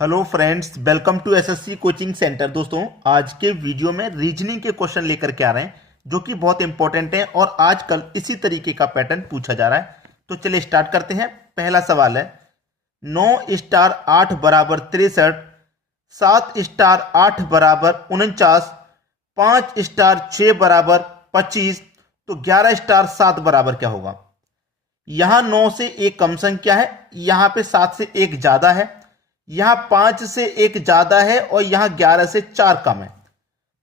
Hello friends, welcome to SSC coaching centre. दोस्तों, आज के वीडियो में रीजनिंग के क्वेश्चन लेकर के आ रहे हैं जो कि बहुत इंपॉर्टेंट हैं और आजकल इसी तरीके का पैटर्न पूछा जा रहा है। तो चलिए स्टार्ट करते हैं। पहला सवाल है, 9 स्टार 8 बराबर 63, 7 स्टार 8 बराबर 49, 5 स्टार 6 बराबर 25, तो 11 स्टार 7 बराबर क्या होगा। यहां 9 से एक कम संख्या है, यहां पे 7 से एक ज्यादा है, यहां 5 से एक ज्यादा है और यहां 11 से 4 कम है।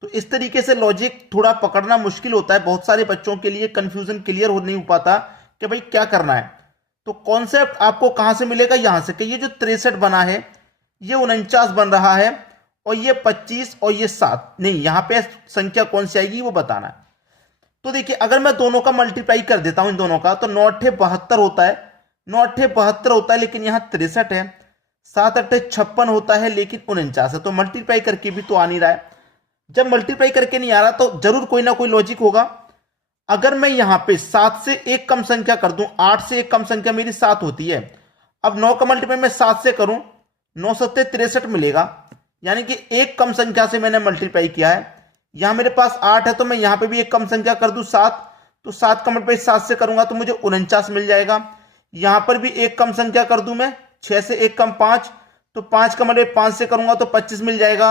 तो इस तरीके से लॉजिक थोड़ा पकड़ना मुश्किल होता है, बहुत सारे बच्चों के लिए कंफ्यूजन क्लियर हो नहीं हो पाता कि भाई क्या करना है। तो कॉन्सेप्ट आपको कहां से मिलेगा, यहां से कि ये जो 63 बना है ये 49 बन रहा है और ये 25 और ये 7 नहीं, यहां पे संख्या कौन सी आएगी वो बताना है। तो देखिए, अगर मैं दोनों का मल्टीप्लाई कर देता हूं इन दोनों का, तो 9 अट्ठे 72 होता है, 9 अट्ठे 72 होता है, लेकिन यहां 63 है, 7 अट्ठे 56 होता है, लेकिन 49 है। तो मल्टीप्लाई करके भी तो आ नहीं रहा है। जब मल्टीप्लाई करके नहीं आ रहा तो जरूर कोई ना कोई लॉजिक होगा। अगर मैं यहां पे 7 से एक कम संख्या कर दूं, 8 से एक कम संख्या मेरी 7 होती है, अब 9 का मल्टीप्लाई मैं 7 से करूं, 9 सत्ते 63 मिलेगा, यानी कि एक कम संख्या से मैंने मल्टीप्लाई किया है। यहां मेरे पास 8 है तो मैं यहां पे भी एक कम संख्या कर दूं 7, तो 7 का मल्टीप्लाई 7 से करूंगा तो मुझे 49 मिल जाएगा। यहां पर भी एक कम संख्या कर दूं मैं, 6 से एक कम 5, तो 5 का मल्टीप्लाई 5 से करूंगा तो 25 मिल जाएगा।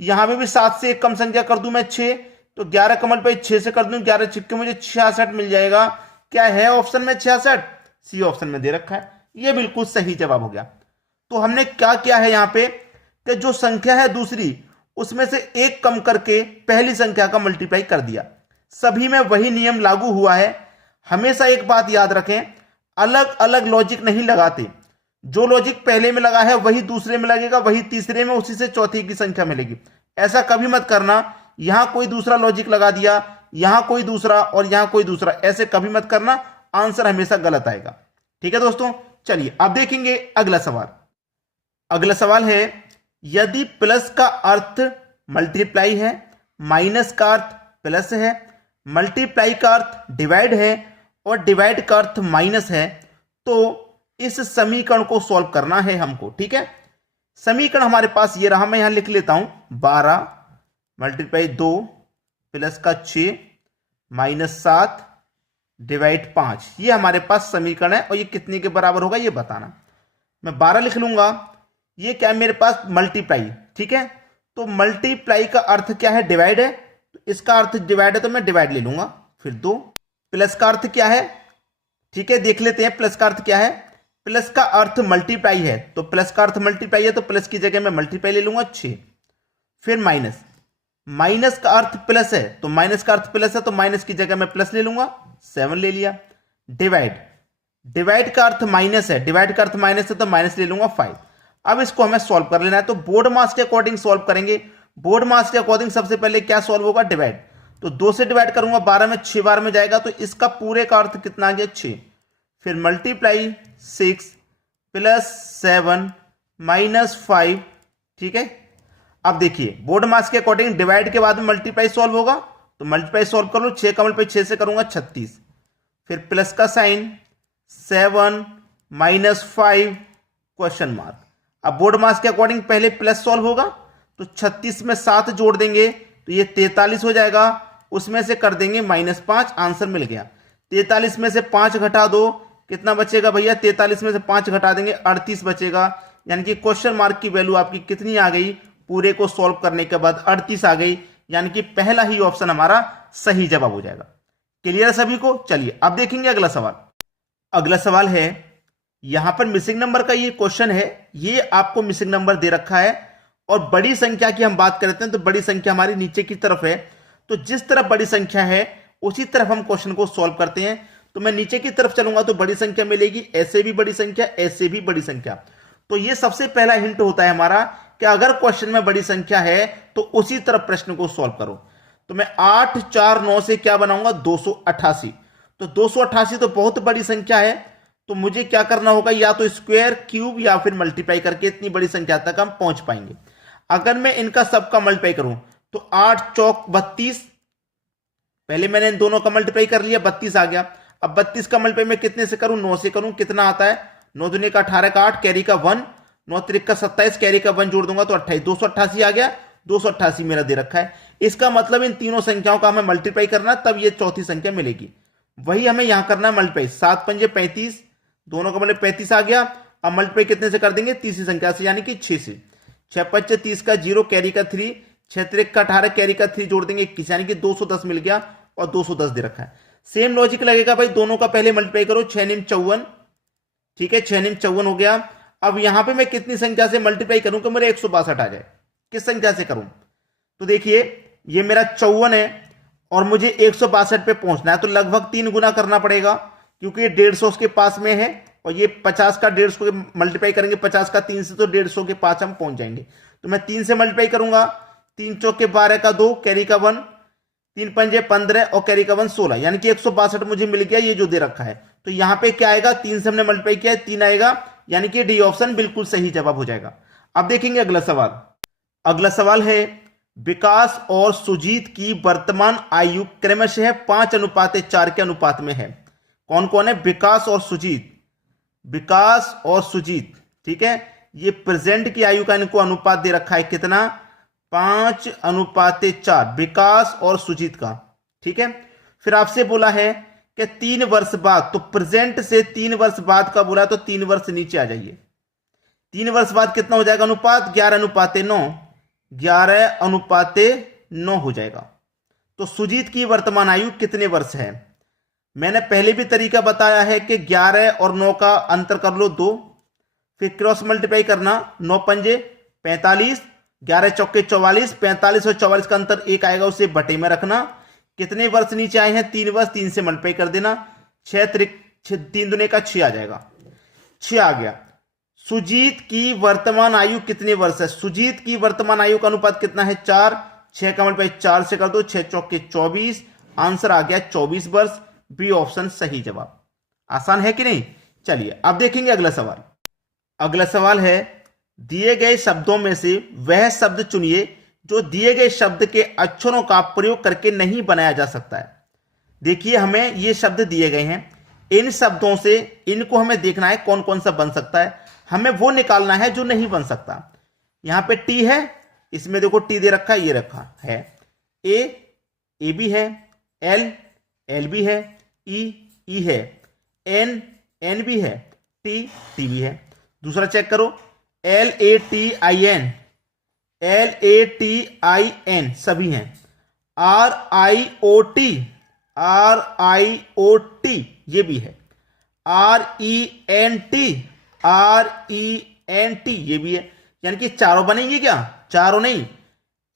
यहां में भी 7 से एक कम संख्या कर दूं मैं 6, तो 11 का मल्टीप्लाई 6 से कर दूं, 11 छिक्के मुझे 66 मिल जाएगा। क्या है ऑप्शन में 66? सी ऑप्शन में दे रखा है, ये बिल्कुल सही जवाब हो गया। तो हमने क्या किया है यहां पे कि जो संख्या है दूसरी उसमें से एक कम करके पहली संख्या का मल्टीप्लाई कर दिया। सभी में वही नियम लागू हुआ है। हमेशा एक बात याद रखें, अलग अलग लॉजिक नहीं लगाते। जो लॉजिक पहले में लगा है वही दूसरे में लगेगा, वही तीसरे में, उसी से चौथी की संख्या मिलेगी। ऐसा कभी मत करना, यहां कोई दूसरा लॉजिक लगा दिया, यहां कोई दूसरा और यहां कोई दूसरा, ऐसे कभी मत करना, आंसर हमेशा गलत आएगा। ठीक है दोस्तों, चलिए अब देखेंगे अगला सवाल। अगला सवाल है, यदि प्लस का अर्थ मल्टीप्लाई है, माइनस का अर्थ प्लस है, मल्टीप्लाई का अर्थ डिवाइड है और डिवाइड का अर्थ माइनस है, तो इस समीकरण को सॉल्व करना है हमको। ठीक है, समीकरण हमारे पास ये रहा, मैं यहां लिख लेता हूं, 12 मल्टीप्लाई 2 प्लस का 6 माइनस 7 डिवाइड 5, ये हमारे पास समीकरण है और ये कितने के बराबर होगा ये बताना। मैं 12 लिख लूंगा, ये क्या है मेरे पास मल्टीप्लाई। ठीक है, तो मल्टीप्लाई का अर्थ क्या है, डिवाइड है, तो इसका अर्थ डिवाइड है तो मैं डिवाइड ले लूंगा। फिर 2 प्लस का अर्थ क्या है, ठीक है देख लेते हैं प्लस का अर्थ क्या है। प्लस का अर्थ मल्टीप्लाई है, तो प्लस का अर्थ मल्टीप्लाई है तो प्लस की जगह मैं मल्टीप्लाई ले लूंगा 6। फिर माइनस, माइनस का अर्थ प्लस है तो माइनस का अर्थ प्लस है तो माइनस की जगह मैं प्लस ले लूंगा, 7 ले लिया। डिवाइड, डिवाइड का अर्थ माइनस है, डिवाइड का अर्थ माइनस है तो माइनस ले लूंगा 5। अब इसको हमें सॉल्व कर लेना है, तो बोर्ड मास के अकॉर्डिंग सॉल्व करेंगे। बोर्ड मास के अकॉर्डिंग सबसे पहले क्या सॉल्व होगा, डिवाइड, तो 2 से डिवाइड करूंगा, 12 में 6 बार में जाएगा, तो इसका पूरे का अर्थ कितना आ गया 6। फिर मल्टीप्लाई 6 प्लस 7 माइनस 5। ठीक है, अब देखिए बोर्ड मास के अकॉर्डिंग डिवाइड के बाद में मल्टीप्लाई सॉल्व होगा, तो मल्टीप्लाई सॉल्व कर लो, 6 का मल्टीप्लाई 6 से करूंगा 36, फिर प्लस का साइन 7 माइनस 5 क्वेश्चन मार्क। अब बोर्ड मास के अकॉर्डिंग पहले प्लस सॉल्व होगा, तो 36 में 7 जोड़ देंगे तो ये 43 हो जाएगा, उसमें से कर देंगे -5, आंसर मिल गया। 43 में से 5 घटा दो, कितना बचेगा भैया, 43 में से 5 घटा देंगे 38 बचेगा, यानी कि क्वेश्चन मार्क की वैल्यू आपकी कितनी आ गई, पूरे को सॉल्व करने के बाद 38 आ गई, यानी कि पहला ही ऑप्शन हमारा सही जवाब हो जाएगा। क्लियर है सभी को? चलिए अब देखेंगे अगला सवाल। अगला सवाल है, यहां पर मिसिंग नंबर का ये क्वेश्चन है, ये आपको मिसिंग नंबर दे रखा है और बड़ी संख्या की हम बात करते हैं तो बड़ी संख्या हमारी नीचे की तरफ है, तो जिस तरफ बड़ी संख्या है उसी तरफ हम क्वेश्चन को सॉल्व करते हैं। तो मैं नीचे की तरफ चलूंगा तो बड़ी संख्या मिलेगी, ऐसे भी बड़ी संख्या, ऐसे भी बड़ी संख्या। तो ये सबसे पहला हिंट होता है हमारा कि अगर क्वेश्चन में बड़ी संख्या है तो उसी तरफ प्रश्न को सॉल्व करो। तो मैं 8 4 9 से क्या बनाऊंगा, 288। तो 288 तो बहुत बड़ी संख्या है, तो मुझे क्या करना होगा, या तो स्क्वायर, क्यूब या फिर मल्टीप्लाई करके इतनी बड़ी संख्या तक हम पहुंच पाएंगे। अगर मैं इनका सबका मल्टीप्लाई करूं तो 8 चौक 32, पहले मैंने इन दोनों का मल्टीप्लाई कर लिया, 32 आ गया। अब 32 का मल्टीप्लाई मैं कितने से करूं, 9 से करूं, कितना आता है, 9 दूनी का 18 का 8, कैरी का 1, 9 त्रिक का 27, कैरी का 1 जोड़ दूंगा तो 28, 288 आ गया। 288 मेरा दे रखा है। इसका मतलब इन तीनों संख्याओं का हमें मल्टीप्लाई करना, तब ये चौथी संख्या मिलेगी। वही हमें यहां करना है मल्टीप्लाई। 7 पंजे 35, दोनों का मतलब 35 आ गया। अब मल्टीप्लाई कितने से कर देंगे? तीसरी संख्या से, यानी कि 6 से। 6 पच्चे 30 का 0, कैरी का 3, 6 त्रिक का 18, कैरी का 3 जोड़ देंगे 21, यानी कि 210 मिल गया और 210 दे रखा है। सेम लॉजिक लगेगा भाई, दोनों का पहले मल्टीप्लाई करो। 6 निम 54, ठीक है, 6 निम 54 हो गया। अब यहां पे मैं कितनी संख्या से मल्टीप्लाई करूं कि मेरे 162 आ जाए? किस संख्या से करूं? तो देखिए ये मेरा 54 है और मुझे 162 पे पहुंचना है, तो लगभग 3 गुना करना पड़ेगा, क्योंकि ये 150 उसके पास में है और ये 50 का 150 को मल्टीप्लाई करेंगे 50 का 3 से, तो 150 के पास हम पहुंच जाएंगे। तो मैं 3 से मल्टीप्लाई करूंगा। 3 चौके 12 का 2, कैरी का 1, 3 पंजे 15 और कैरी का 1 16, यानी कि 162 मुझे मिल गया, ये जो दे रखा है। तो यहां पे क्या आएगा? 3 से हमने मल्टीप्लाई किया है, 3 आएगा, यानी कि डी ऑप्शन बिल्कुल सही जवाब हो जाएगा। अब देखेंगे अगला सवाल। अगला सवाल है, विकास और सुजीत की वर्तमान आयु क्रमशः 5:4 के अनुपात में है। कौन कौन है? विकास और सुजीत। विकास और सुजीत, ठीक है, ये प्रेजेंट की आयु का इनको अनुपात दे रखा है कितना? 5:4, विकास और सुजीत का, ठीक है। फिर आपसे बोला है कि 3 वर्ष बाद, तो प्रेजेंट से 3 वर्ष बाद का बोला, तो 3 वर्ष नीचे आ जाइए। 3 वर्ष बाद कितना हो जाएगा अनुपात? 11:9, 11:9 हो जाएगा। तो सुजीत की वर्तमान आयु कितने वर्ष है? मैंने पहले भी तरीका बताया है कि 11 और 9 का अंतर कर लो 2, फिर क्रॉस मल्टीप्लाई करना। 9 पंजे 45, 11 चौके 44, 45 और 44 का अंतर 1 आएगा, उसे बटे में रखना। कितने वर्ष नीचे आए हैं? 3 वर्ष। 3 से मल्टीप्लाई कर देना। 6 त्रिक 3 दूने का 6 आ जाएगा, 6 आ गया। सुजीत की वर्तमान आयु कितने वर्ष है? सुजीत की वर्तमान आयु का अनुपात कितना है? 4। 6 का मल्टीप्लाई 4 से कर दो, 6 चौके 24, आंसर आ गया 24 वर्ष। बी ऑप्शन सही जवाब। आसान है कि नहीं? चलिए अब देखेंगे अगला सवाल। अगला सवाल है, दिए गए शब्दों में से वह शब्द चुनिए जो दिए गए शब्द के अक्षरों का प्रयोग करके नहीं बनाया जा सकता है। देखिए हमें ये शब्द दिए गए हैं, इन शब्दों से इनको हमें देखना है कौन कौन सा बन सकता है, हमें वो निकालना है जो नहीं बन सकता। यहां पे टी है, इसमें देखो टी दे रखा है, ये रखा है। ए भी है, एल भी है, ई है, एन भी है, टी भी है। दूसरा चेक करो, LATIN सभी हैं। RIOT ये भी है। RENT ये भी है। यानी कि चारों बनेंगे क्या? चारों नहीं,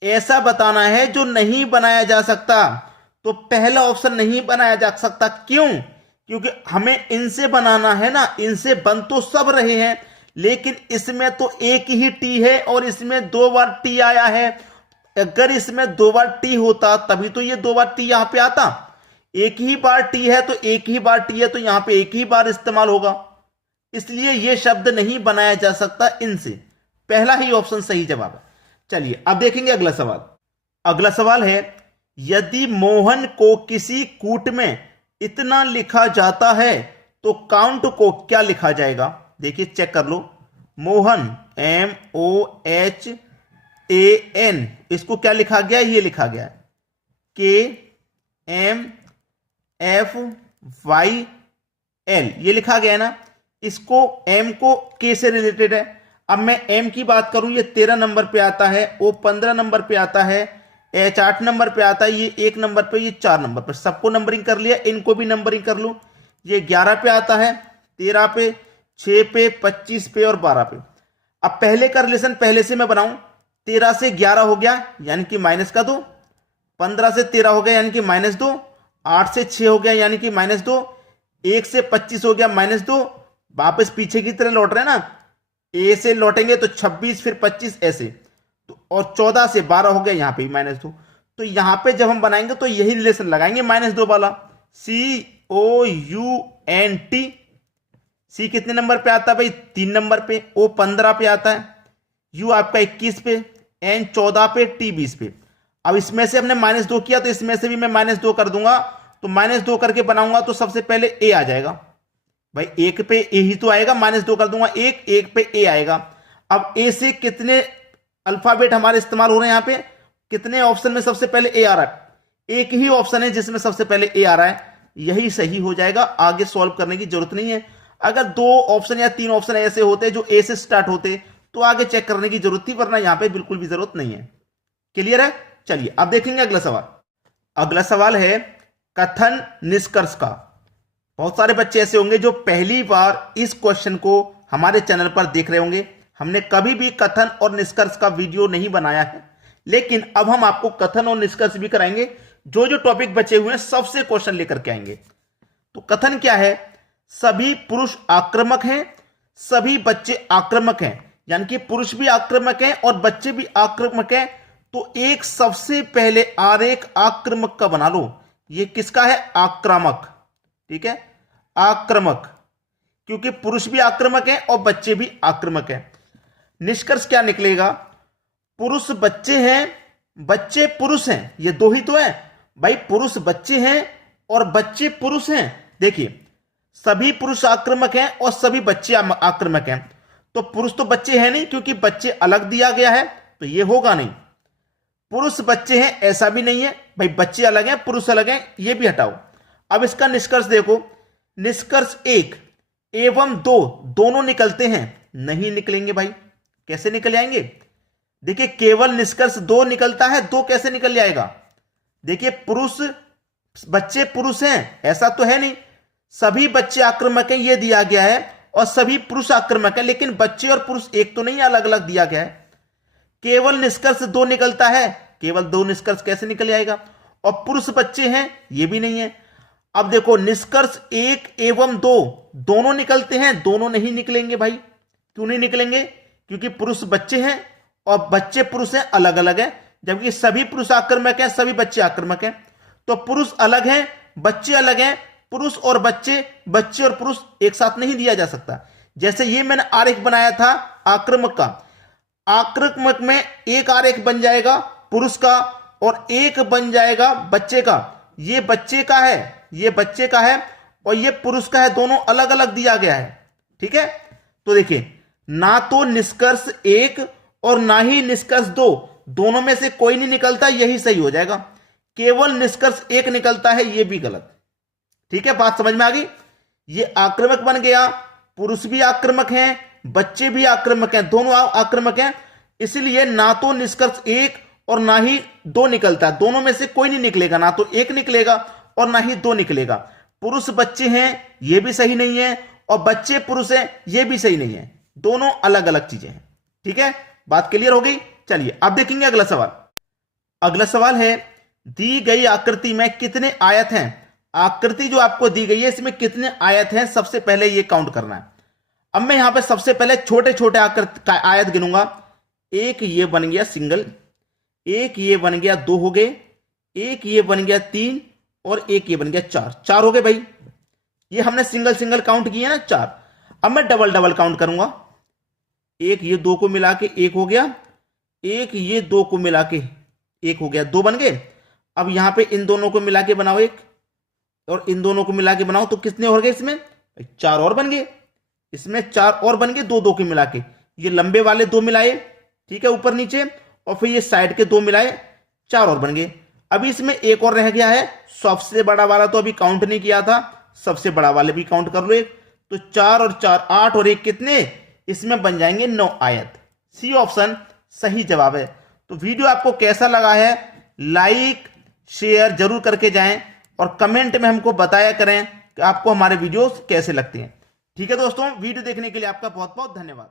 ऐसा बताना है जो नहीं बनाया जा सकता। तो पहला ऑप्शन नहीं बनाया जा सकता। क्यों? क्योंकि हमें इनसे बनाना है ना, इनसे बन तो सब रहे हैं, लेकिन इसमें तो एक ही टी है और इसमें 2 बार टी आया है। अगर इसमें 2 बार टी होता तभी तो ये 2 बार टी यहां पे आता। एक ही बार टी है तो एक ही बार टी है, तो यहां पे एक ही बार इस्तेमाल होगा, इसलिए यह शब्द नहीं बनाया जा सकता इनसे। पहला ही ऑप्शन सही जवाब है। चलिए अब देखेंगे अगला सवाल। अगला सवाल है, यदि मोहन को किसी कूट में इतना लिखा जाता है तो काउंट को क्या लिखा जाएगा? देखिए चेक कर लो। मोहन MOHAN, इसको क्या लिखा गया? ये लिखा गया KMFYL, ये लिखा गया है ना। इसको M को K से रिलेटेड है। अब मैं M की बात करूं, ये 13 नंबर पे आता है, O 15 नंबर पे आता है, H 8 नंबर पे आता है, ये 1 नंबर पे, ये 4 नंबर पे। सबको नंबरिंग कर लिया, इनको भी नंबरिंग कर लूं। ये 11 पे आता है, 13 पे, 6 पे, 25 पे और 12 पे। अब पहले का रिलेशन पहले से मैं बनाऊं। 13 से 11 हो गया यानी कि माइनस का 2, 15 से 13 हो गया यानी कि -2, 8 से 6 हो गया यानी कि -2, 1 से 25 हो गया -2। वापस पीछे की तरह लौट रहे हैं ना, ए से लौटेंगे तो 26 फिर 25 ऐसे, तो और 14 से 12 हो गया, यहां पे -2। तो यहां पे जब हम बनाएंगे तो यही रिलेशन लगाएंगे -2 वाला। COUNT, सी कितने नंबर पे आता है भाई? 3 नंबर पे। O 15 पे आता है, U आपका 21 पे, N 14 पे, T 20 पे। अब इसमें से हमने -2 किया तो इसमें से भी मैं -2 कर दूंगा। तो -2 करके बनाऊंगा तो सबसे पहले A आ जाएगा भाई। 1 पे A ही तो आएगा, -2 कर दूंगा, 1 पे A आएगा। अब ए से कितने अल्फाबेट हमारे इस्तेमाल हो रहे हैं, यहां पे कितने ऑप्शन में सबसे पहले ए आ रहा है, एक ही ऑप्शन है जिसमें सबसे पहले ए आ रहा है, यही सही हो जाएगा, आगे सॉल्व करने की जरूरत नहीं है। अगर 2 ऑप्शन या 3 ऑप्शन ऐसे होते जो ए से स्टार्ट होते तो आगे चेक करने की जरूरत थी, वरना यहां पे बिल्कुल भी जरूरत नहीं है। क्लियर है? चलिए अब देखेंगे अगला सवाल। अगला सवाल है कथन निष्कर्ष का। बहुत सारे बच्चे ऐसे होंगे जो पहली बार इस क्वेश्चन को हमारे चैनल पर देख रहे होंगे। हमने कभी भी कथन और निष्कर्ष का वीडियो नहीं बनाया है, लेकिन अब हम आपको कथन और निष्कर्ष भी कराएंगे। जो जो टॉपिक बचे हुए हैं सबसे क्वेश्चन लेकर के आएंगे। तो कथन क्या है? सभी पुरुष आक्रामक हैं, सभी बच्चे आक्रामक हैं, यानी कि पुरुष भी आक्रामक हैं और बच्चे भी आक्रामक हैं। तो एक सबसे पहले आरेख आक्रामक का बना लो। ये किसका है? आक्रामक। ठीक है, आक्रामक, क्योंकि पुरुष भी आक्रामक हैं और बच्चे भी आक्रामक हैं। निष्कर्ष क्या निकलेगा? पुरुष बच्चे हैं, बच्चे पुरुष हैं, ये 2 ही तो है भाई। पुरुष बच्चे हैं और बच्चे पुरुष हैं। देखिए, सभी पुरुष आक्रामक हैं और सभी बच्चे आक्रामक हैं। तो पुरुष तो बच्चे हैं नहीं, क्योंकि बच्चे अलग दिया गया है, तो ये होगा नहीं। पुरुष बच्चे हैं ऐसा भी नहीं है भाई, बच्चे अलग हैं पुरुष अलग हैं, ये भी हटाओ। अब इसका निष्कर्ष देखो। निष्कर्ष 1 एवं 2 दोनों निकलते हैं? नहीं निकलेंगे भाई। कैसे निकल जाएंगे? देखिए, केवल निष्कर्ष 2 निकलता है, 2 कैसे निकल जाएगा? देखिए, पुरुष बच्चे पुरुष हैं ऐसा तो है नहीं, सभी बच्चे आक्रामक हैं ये दिया गया है, और सभी पुरुष आक्रामक हैं, लेकिन बच्चे और पुरुष एक तो नहीं, अलग अलग दिया गया है। केवल निष्कर्ष 2 निकलता है, केवल 2 निष्कर्ष कैसे निकल जाएगा? और पुरुष बच्चे हैं ये भी नहीं है। अब देखो, निष्कर्ष 1 एवं 2 दोनों निकलते हैं, दोनों नहीं निकलेंगे भाई। क्यों नहीं निकलेंगे? क्योंकि पुरुष बच्चे हैं और बच्चे पुरुष हैं, अलग अलग है, जबकि सभी पुरुष आक्रामक हैं, सभी बच्चे आक्रामक हैं। तो पुरुष अलग हैं, बच्चे अलग हैं। पुरुष और बच्चे, बच्चे और पुरुष एक साथ नहीं दिया जा सकता। जैसे ये मैंने आरेख बनाया था आक्रामक का, आक्रामक में एक आरेख बन जाएगा पुरुष का और एक बन जाएगा बच्चे का। ये बच्चे का है, ये बच्चे का है, और ये पुरुष का है, दोनों अलग अलग दिया गया है। ठीक है, तो देखिए, ना तो निष्कर्ष 1 और ना ही निष्कर्ष 2, दोनों में से कोई नहीं निकलता, यही सही हो जाएगा। केवल निष्कर्ष 1 निकलता है, यह भी गलत। ठीक है, बात समझ में आ गई? ये आक्रामक बन गया, पुरुष भी आक्रामक हैं, बच्चे भी आक्रामक हैं, दोनों आक्रामक हैं, इसलिए ना तो निष्कर्ष 1 और ना ही 2 निकलता, दोनों में से कोई नहीं निकलेगा। ना तो 1 निकलेगा और ना ही 2 निकलेगा। पुरुष बच्चे हैं ये भी सही नहीं है, और बच्चे पुरुष हैं ये भी सही नहीं है, दोनों अलग अलग चीजें हैं। ठीक है, बात क्लियर हो गई? चलिए अब देखेंगे अगला सवाल। अगला सवाल है, दी गई आकृति में कितने आयत हैं? आकृति जो आपको दी गई है इसमें कितने आयत हैं, सबसे पहले ये काउंट करना है। अब मैं यहां पे सबसे पहले छोटे छोटे आकृति का आयत गिनूंगा। एक ये बन गया सिंगल, एक ये बन गया 2 हो गए, एक ये बन गया 3, और एक ये बन गया 4। 4 हो गए भाई। ये हमने सिंगल सिंगल काउंट किया ना 4। अब मैं डबल डबल काउंट करूंगा। एक ये 2 को मिला के 1 हो गया, एक ये 2 को मिला के 1 हो गया, 2 बन गए। अब यहां पे इन दोनों को मिला के बनाओ 1, और इन दोनों को मिला के बनाओ, तो कितने हो गए इसमें? 4 और बन गए। इसमें 4 और बन गए 2 2 के मिला के। ये लंबे वाले 2 मिलाए, ठीक है, ऊपर नीचे, और फिर ये साइड के 2 मिलाए, 4 और बन गए। अभी इसमें एक और रह गया है, सबसे बड़ा वाला तो अभी काउंट नहीं किया था, सबसे बड़ा वाले भी काउंट कर लो एक। तो 4 और 4 8, और 1 कितने? इसमें बन जाएंगे 9 आयत। सी ऑप्शन सही जवाब है। तो वीडियो आपको कैसा लगा है, लाइक शेयर जरूर करके जाएं, और कमेंट में हमको बताया करें कि आपको हमारे वीडियोस कैसे लगते हैं। ठीक है दोस्तों, वीडियो देखने के लिए आपका बहुत बहुत धन्यवाद।